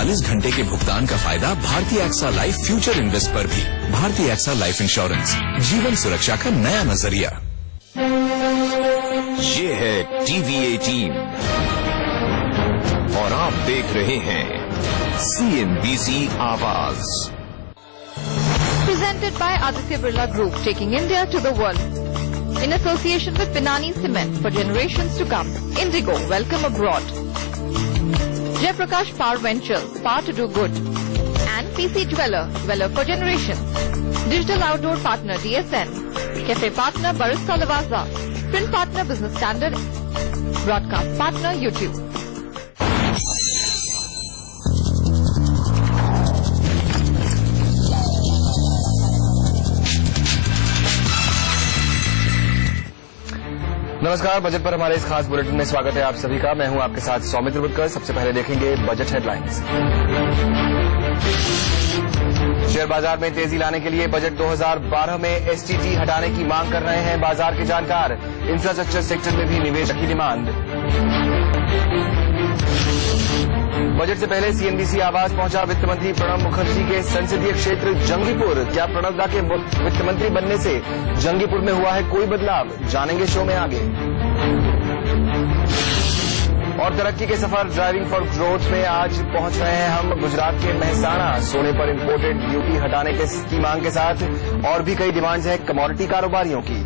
48 घंटे के भुगतान का फायदा भारतीय एक्सा लाइफ फ्यूचर इन्वेस्ट पर भी। भारतीय एक्सा लाइफ इंश्योरेंस, जीवन सुरक्षा का नया नजरिया। ये है टीवी18 और आप देख रहे हैं CNBC आवाज। Presented by Aditya Birla Group, taking India to the world. In association with Pinani Cement for generations to come. Indigo, welcome abroad. Jaiprakash Power Ventures, power to do good. And PC Dweller, dweller for generations. Digital outdoor partner DSN. Cafe partner Barista Lavazza. Print partner Business Standard. Broadcast partner YouTube. नमस्कार। Budget पर हमारे इस खास bulletin में स्वागत है आप सभी का। मैं हूं आपके साथ सौमित्र बुटकर। सबसे पहले देखेंगे बजट हेडलाइंस। शेयर बाजार में तेजी लाने के लिए बजट 2012 में एसटीटी हटाने की मांग कर रहे हैं बाजार के जानकार। इंफ्रास्ट्रक्चर सेक्टर में भी निवेश की डिमांड। बजट से पहले सीएनबीसी आवास पहुंचा वित्त मंत्री प्रणब मुखर्जी के संसदीय क्षेत्र जंगीपुर। क्या प्रणब दा के वित्त मंत्री बनने से जंगीपुर में हुआ है कोई बदलाव? जानेंगे शो में आगे। और तरक्की के सफर ड्राइविंग फॉर ग्रोथ में आज पहुंच रहे हैं हम गुजरात के मेहसाणा। सोने पर इंपोर्टेड ड्यूटी हटाने की मांग के साथ और भी कई डिमांड्स हैं कमोडिटी कारोबारियों की।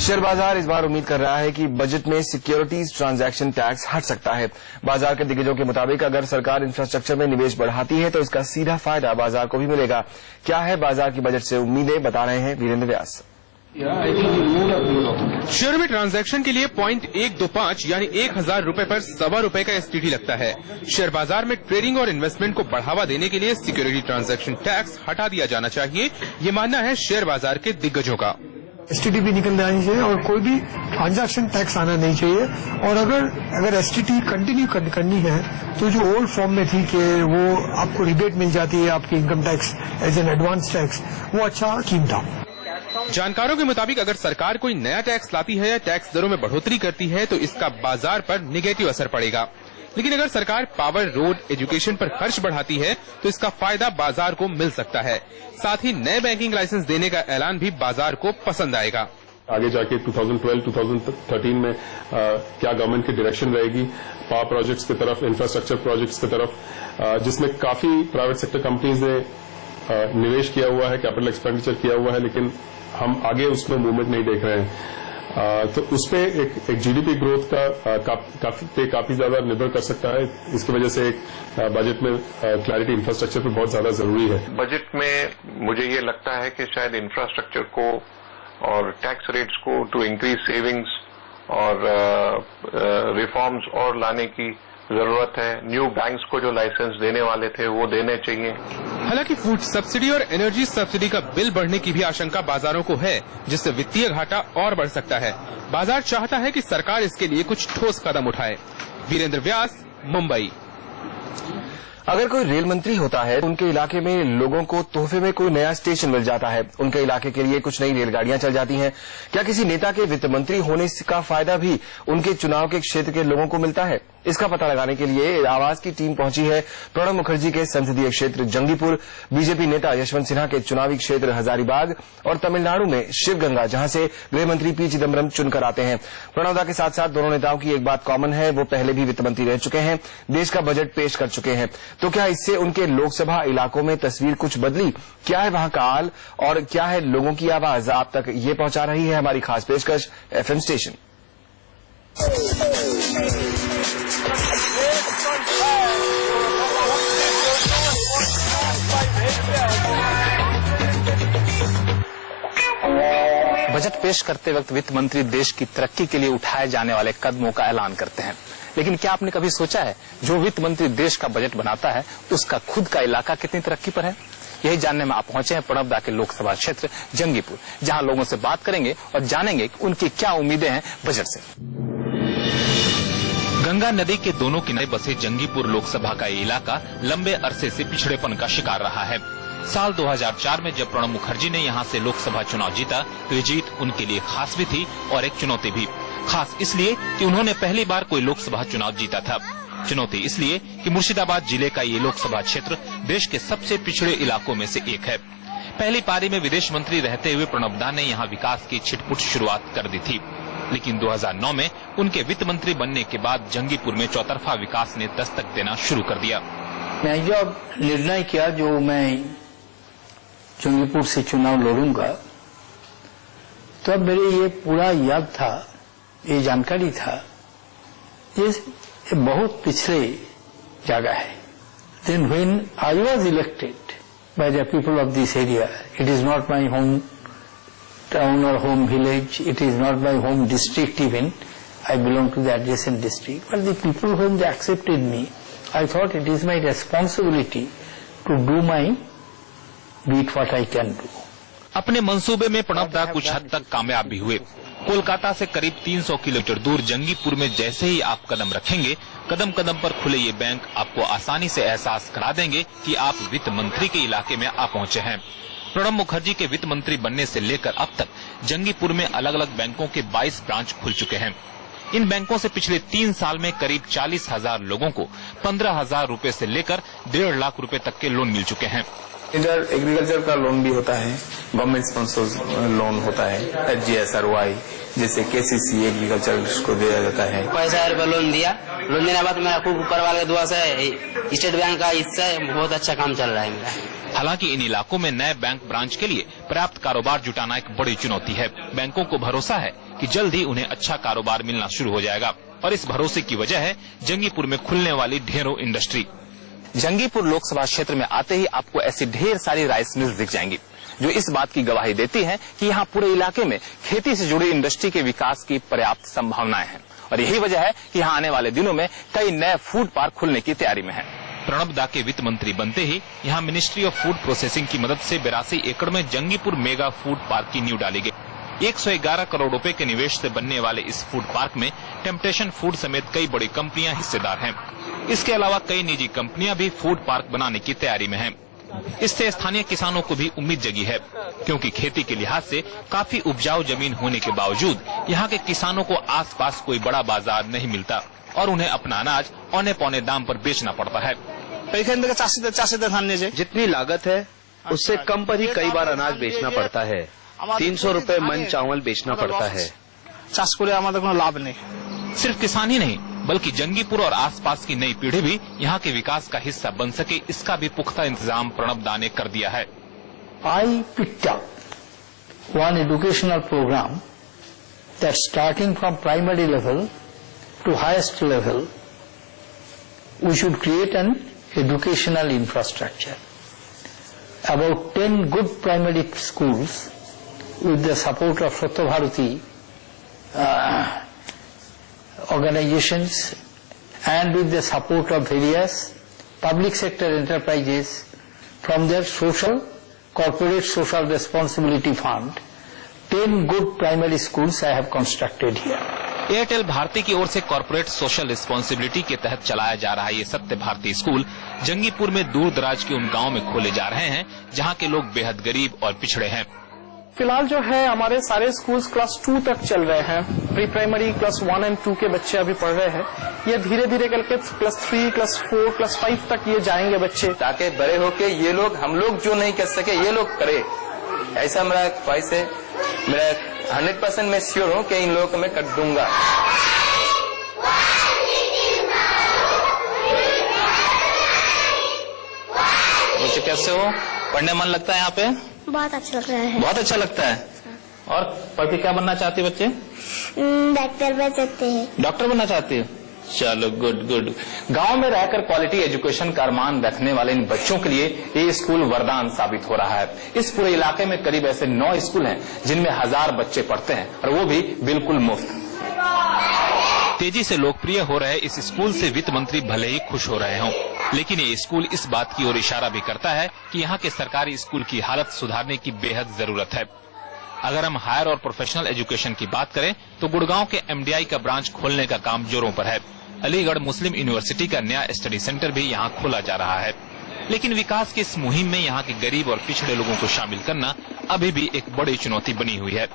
शेयर बाजार इस बार उम्मीद कर रहा है कि बजट में सिक्योरिटीज ट्रांजैक्शन टैक्स हट सकता है। बाजार के दिग्गजों के मुताबिक अगर सरकार इंफ्रास्ट्रक्चर में निवेश बढ़ाती है तो इसका सीधा फायदा बाजार को भी मिलेगा। क्या है बाजार की बजट से उम्मीदें, बता रहे हैं वीरेंद्र व्यास। शेयर में ट्रांजैक्शन के लिए 0.125 यानी 1000 रुपए पर ₹1.25 का एसटीटी लगता है। शेयर बाजार में ट्रेडिंग और इन्वेस्टमेंट को बढ़ावा देने के लिए सिक्योरिटी ट्रांजैक्शन टैक्स हटा दिया जाना चाहिए, ये मानना है शेयर बाजार के दिग्गजों का। एसटीटी भी निकल जानी चाहिए और कोई भी ट्रांजैक्शन टैक्स आना नहीं चाहिए। और अगर एसटीटी कंटिन्यू करनी है तो जो ओल्ड फॉर्म में थी कि वो आपको रिबेट मिल जाती है आपकी income tax as an advance tax, वो अच्छा स्कीम था। जानकारों के मुताबिक अगर सरकार कोई नया टैक्स लाती है या टैक्स दरों में बढ़ोतरी करती है तो इसका बाजार पर निगेटिव असर पड़ेगा। लेकिन अगर सरकार पावर, रोड, एजुकेशन पर खर्च बढ़ाती है तो इसका फायदा बाजार को मिल सकता है। साथ ही नए बैंकिंग लाइसेंस देने का ऐलान भी बाजार को पसंद आएगा। आगे जाके 2012-2013 में क्या गवर्नमेंट की डायरेक्शन रहेगी पावर प्रोजेक्ट्स की तरफ, इंफ्रास्ट्रक्चर प्रोजेक्ट्स की तरफ, जिसमें काफी प्राइवेट सेक्टर कंपनीज ने निवेश किया हुआ है, कैपिटल एक्सपेंडिचर किया हुआ है, लेकिन हम आगे उसमें मूवमेंट नहीं देख रहे हैं। तो उसपे एक जीडीपी ग्रोथ का काफी ज्यादा निर्भर कर सकता है। इसकी वजह से एक बजट में क्लैरिटी इंफ्रास्ट्रक्चर पे बहुत ज्यादा जरूरी है। बजट में मुझे ये लगता है कि शायद इंफ्रास्ट्रक्चर को और टैक्स रेट्स को टू इंक्रीज सेविंग्स और रिफॉर्म्स और लाने की जरूरत है। न्यू बैंक्स को जो लाइसेंस देने वाले थे वो देने चाहिए। हालांकि फूड सब्सिडी और एनर्जी सब्सिडी का बिल बढ़ने की भी आशंका बाजारों को है, जिससे वित्तीय घाटा और बढ़ सकता है। बाजार चाहता है कि सरकार इसके लिए कुछ ठोस कदम उठाए। वीरेंद्र व्यास, मुंबई। अगर कोई रेल मंत्री होता है तो उनके इलाके में लोगों को तोहफे में कोई नया स्टेशन मिल जाता है, उनके इलाके के लिए कुछ नई रेलगाड़ियां चल जाती हैं। क्या किसी नेता के वित्त मंत्री होने का फायदा भी उनके चुनाव के क्षेत्र के लोगों को मिलता है? इसका पता लगाने के लिए आवाज की टीम पहुंची है प्रणब मुखर्जी के संसदीय क्षेत्र जंगीपुर, बीजेपी नेता यशवंत सिन्हा के चुनावी क्षेत्र हजारीबाग और तमिलनाडु में शिवगंगा, जहां से गृह मंत्री पी चिदम्बरम चुनकर आते हैं। प्रणब दा के साथ साथ दोनों नेताओं की एक बात कॉमन है, वो पहले भी वित्त मंत्री रह चुके हैं, देश का बजट पेश कर चुके हैं। तो क्या इससे उनके लोकसभा इलाकों में तस्वीर कुछ बदली? क्या है वहां का हाल और क्या है लोगों की आवाज? आप तक ये पहुंचा रही है हमारी खास पेशकश एफएम स्टेशन। बजट पेश करते वक्त वित्त मंत्री देश की तरक्की के लिए उठाए जाने वाले कदमों का ऐलान करते हैं, लेकिन क्या आपने कभी सोचा है जो वित्त मंत्री देश का बजट बनाता है उसका खुद का इलाका कितनी तरक्की पर है? यही जानने में आप पहुंचे हैं प्रणब दा के लोकसभा क्षेत्र जंगीपुर, जहां लोगों से बात करेंगे और जानेंगे कि उनकी क्या उम्मीदें हैं बजट से। गंगा नदी के दोनों किनारे बसे जंगीपुर लोकसभा का ये इलाका लंबे अरसे से पिछड़ेपन का शिकार रहा है। साल 2004 में जब प्रणब मुखर्जी ने यहां से लोकसभा चुनाव जीता तो ये जीत उनके लिए खास भी थी और एक चुनौती भी। खास इसलिए कि उन्होंने पहली बार कोई लोकसभा चुनाव जीता था। चुनौती इसलिए कि मुर्शिदाबाद जिले का ये लोकसभा क्षेत्र देश के सबसे पिछड़े इलाकों में से एक है। पहली पारी में विदेश मंत्री रहते हुए प्रणब दा ने यहाँ विकास की छिटपुट शुरुआत कर दी थी, लेकिन 2009 में उनके वित्त मंत्री बनने के बाद जंगीपुर में चौतरफा विकास ने दस्तक देना शुरू कर दिया। मैं जब निर्णय किया जो मैं जंगीपुर से चुनाव लड़ूंगा, तब मेरे ये पूरा याद था, ये जानकारी था, ये बहुत पिछड़े जगह है। Then when I was elected by the people of this area, it is not my home town or home village, it is not my home district even, I belong to the adjacent district, but the people whom they accepted me, I thought it is my responsibility to do my bit what I can do. अपने मंसूबे में प्रणब दा कुछ हद तक कामयाब भी हुए। कोलकाता से करीब 300 किलोमीटर दूर जंगीपुर में जैसे ही आप कदम रखेंगे, कदम कदम पर खुले ये बैंक आपको आसानी से एहसास करा देंगे कि आप वित्त मंत्री के इलाके में आ पहुंचे हैं। प्रणब मुखर्जी के वित्त मंत्री बनने से लेकर अब तक जंगीपुर में अलग अलग बैंकों के 22 ब्रांच खुल चुके हैं। इन बैंकों से पिछले 3 साल में करीब 40,000 लोगों को 15,000 रूपये से लेकर 1.5 लाख रूपये तक के लोन मिल चुके हैं। इधर एग्रीकल्चर का लोन भी होता है, गवर्नमेंट स्पॉन्सर लोन होता है, HGSRY जैसे KCC एग्रीकल्चर को दिया जाता है। 5,000 रुपये लोन दिया। लोन देने के बाद मेरा खूब ऊपर वाले दुआ से स्टेट बैंक का इससे बहुत अच्छा काम चल रहा है मेरा। हालांकि इन इलाकों में नए बैंक ब्रांच के लिए पर्याप्त कारोबार जुटाना एक बड़ी चुनौती है। बैंकों को भरोसा है कि जल्द ही उन्हें अच्छा कारोबार मिलना शुरू हो जाएगा और इस भरोसे की वजह है जंगीपुर में खुलने वाली ढेरों इंडस्ट्री। जंगीपुर लोकसभा क्षेत्र में आते ही आपको ऐसी ढेर सारी राइस मिल्स दिख जाएंगी, जो इस बात की गवाही देती हैं कि यहाँ पूरे इलाके में खेती से जुड़ी इंडस्ट्री के विकास की पर्याप्त संभावनाएं हैं और यही वजह है कि यहाँ आने वाले दिनों में कई नए फूड पार्क खुलने की तैयारी में है। प्रणब दा के वित्त मंत्री बनते ही यहाँ मिनिस्ट्री ऑफ फूड प्रोसेसिंग की मदद से 82 एकड़ में जंगीपुर मेगा फूड पार्क की नींव डाली गई। 111 करोड़ रुपए के निवेश से बनने वाले इस फूड पार्क में टेम्पटेशन फूड समेत कई बड़ी कंपनियां हिस्सेदार हैं। इसके अलावा कई निजी कंपनियां भी फूड पार्क बनाने की तैयारी में हैं। इससे स्थानीय किसानों को भी उम्मीद जगी है, क्योंकि खेती के लिहाज से काफी उपजाऊ जमीन होने के बावजूद यहाँ के किसानों को आसपास कोई बड़ा बाजार नहीं मिलता और उन्हें अपना अनाज औने पौने दाम पर बेचना पड़ता है। जितनी लागत है उससे कम पर ही कई बार अनाज बेचना पड़ता है। 300 रुपए मन चावल बेचना पड़ता है। चाष করে আমাদের কোনো লাভ নেই। सिर्फ किसान ही नहीं बल्कि जंगीपुर और आसपास की नई पीढ़ी भी यहाँ के विकास का हिस्सा बन सके, इसका भी पुख्ता इंतजाम प्रणब दा ने कर दिया है। I picked up one educational program that starting from primary level to highest level, we should create an educational infrastructure. About 10 good primary schools with the support of Satya Bharati organizations and with the support of various public sector enterprises from their corporate social responsibility fund, 10 good primary schools I have constructed here. Airtel Bharti की ओर से corporate social responsibility के तहत चलाया जा रहा ये सत्य भारती स्कूल जंगीपुर में दूर दराज के उन गांवों में खोले जा रहे हैं जहां के लोग बेहद गरीब और पिछड़े हैं। फिलहाल जो है हमारे सारे स्कूल्स क्लास 2 तक चल रहे हैं। प्री प्राइमरी क्लास 1 और 2 के बच्चे अभी पढ़ रहे हैं। ये धीरे धीरे करके क्लास 3, क्लास 4, क्लास 5 तक ये जाएंगे बच्चे, ताकि बड़े होके ये लोग हम लोग जो नहीं कर सके ये लोग करे, ऐसा मेरा ख्वाहिश है। मेरा 100% मैं श्योर हूँ कि इन लोगों को मैं कर दूंगा। बच्चे कैसे हो? पढ़ने मन लगता है यहाँ पे? बहुत अच्छा लग रहा है। बहुत अच्छा लगता है। और पढ़ के क्या बनना चाहते बच्चे? डॉक्टर बन सकते हैं। डॉक्टर बनना चाहते हो? चलो गुड गुड। गांव में रहकर क्वालिटी एजुकेशन का अरमान रखने वाले इन बच्चों के लिए ये स्कूल वरदान साबित हो रहा है। इस पूरे इलाके में करीब ऐसे 9 स्कूल हैं जिनमें 1000 बच्चे पढ़ते हैं और वो भी बिल्कुल मुफ्त। तेजी से लोकप्रिय हो रहे इस स्कूल से वित्त मंत्री भले ही खुश हो रहे हों, लेकिन ये स्कूल इस बात की ओर इशारा भी करता है कि यहाँ के सरकारी स्कूल की हालत सुधारने की बेहद जरूरत है। अगर हम हायर और प्रोफेशनल एजुकेशन की बात करें तो गुड़गांव के MDI का ब्रांच खोलने का काम जोरों पर है। अलीगढ़ मुस्लिम यूनिवर्सिटी का नया स्टडी सेंटर भी यहाँ खोला जा रहा है, लेकिन विकास की इस मुहिम में यहाँ के गरीब और पिछड़े लोगों को शामिल करना अभी भी एक बड़ी चुनौती बनी हुई है।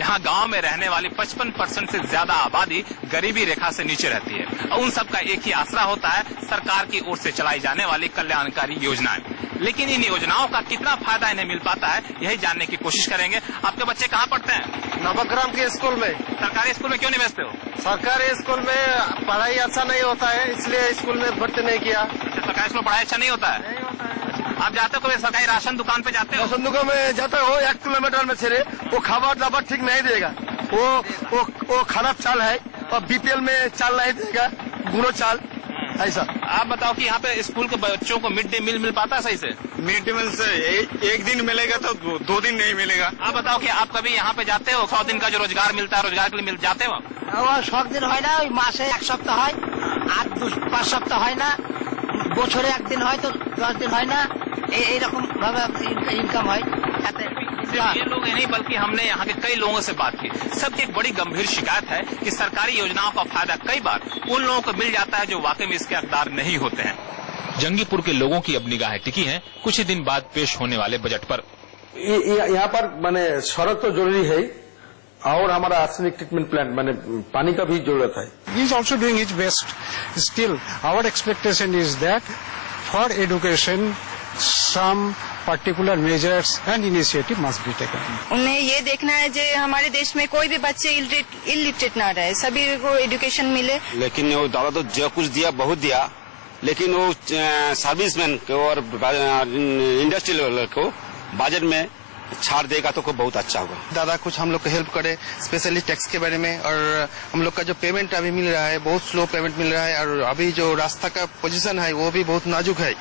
यहाँ गांव में रहने वाली 55% से ज्यादा आबादी गरीबी रेखा से नीचे रहती है और उन सबका एक ही आसरा होता है सरकार की ओर से चलाई जाने वाली कल्याणकारी योजनाएं। लेकिन इन योजनाओं का कितना फायदा इन्हें मिल पाता है, यही जानने की कोशिश करेंगे। आपके बच्चे कहाँ पढ़ते हैं? नवग्राम के स्कूल में। सरकारी स्कूल में क्यों नहीं भेजते हो? सरकारी स्कूल में पढ़ाई अच्छा नहीं होता है, इसलिए स्कूल में भर्ती नहीं किया। सरकारी स्कूल में पढ़ाई अच्छा नहीं होता है? आप जाते हो कभी सरकारी राशन दुकान पे जाते हो? राशन दुकान में जाते हो 1 किलोमीटर में छेड़े, वो खाबर दाबर ठीक नहीं देगा, वो खराब चाल है और बीपीएल में चाल नहीं देगा, गुनो चाल ऐसा। आप बताओ कि यहाँ पे स्कूल के बच्चों को मिड डे मील मिल पाता है सही से? मिड डे मील से एक दिन मिलेगा तो 2 दिन नहीं मिलेगा। आप बताओ कि आप कभी यहाँ पे जाते हो? 100 दिन का जो रोजगार मिलता है, रोजगार के लिए मिल जाते हो? 100 दिन হয় না, ওই মাসে 1 সপ্তাহ হয়, 8-5 সপ্তাহ হয় না, বছরে 1 দিন হয় তো 10 दिन হয় না, এইরকম ভাবে ইনকাম হয়। ये लोग ही नहीं बल्कि हमने यहाँ के कई लोगों से बात की, सबकी एक बड़ी गंभीर शिकायत है कि सरकारी योजनाओं का फायदा कई बार उन लोगों को मिल जाता है जो वाकई में इसके हकदार नहीं होते हैं। जंगीपुर के लोगों की अब निगाहें टिकी हैं कुछ ही दिन बाद पेश होने वाले बजट पर। यहाँ पर माने सड़क तो जरूरी है और हमारा आर्सेनिक ट्रीटमेंट प्लांट माने पानी का भी जरूरत है। He is also doing his best. Still, our expectation is that for education, some particular measures and initiative must be taken. उन्हें ये देखना है जो हमारे देश में कोई भी बच्चे इलिटरेट ना रहे, सभी को एजुकेशन मिले। लेकिन वो दादा तो जो कुछ दिया बहुत दिया, लेकिन वो सर्विसमैन को और इंडस्ट्रियल को बजट में छाड़ देगा तो बहुत अच्छा होगा। दादा कुछ हम लोग को हेल्प करे स्पेशली टैक्स के बारे में, और हम लोग का जो पेमेंट अभी मिल रहा है बहुत स्लो पेमेंट मिल रहा है, और अभी जो रास्ता का पोजीशन है वो भी बहुत नाजुक है,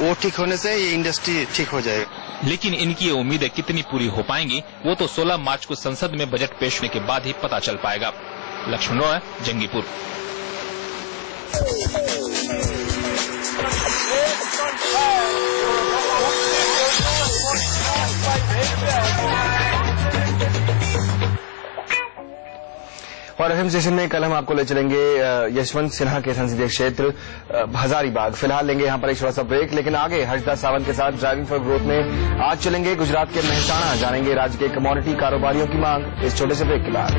वो ठीक होने से ये इंडस्ट्री ठीक हो जाएगा। लेकिन इनकी ये उम्मीदें कितनी पूरी हो पाएंगी वो तो 16 मार्च को संसद में बजट पेश होने के बाद ही पता चल पाएगा। लक्ष्मण रॉय, जंगीपुर। और एफएम स्टेशन में कल हम आपको ले चलेंगे यशवंत सिन्हा के संसदीय क्षेत्र हजारीबाग। फिलहाल लेंगे यहाँ पर एक छोटा सा ब्रेक, लेकिन आगे हर्षदास सावंत के साथ ड्राइविंग फॉर ग्रोथ में आज चलेंगे गुजरात के मेहसाणा, जानेंगे राज्य के कमोडिटी कारोबारियों की मांग इस छोटे से ब्रेक के बाद।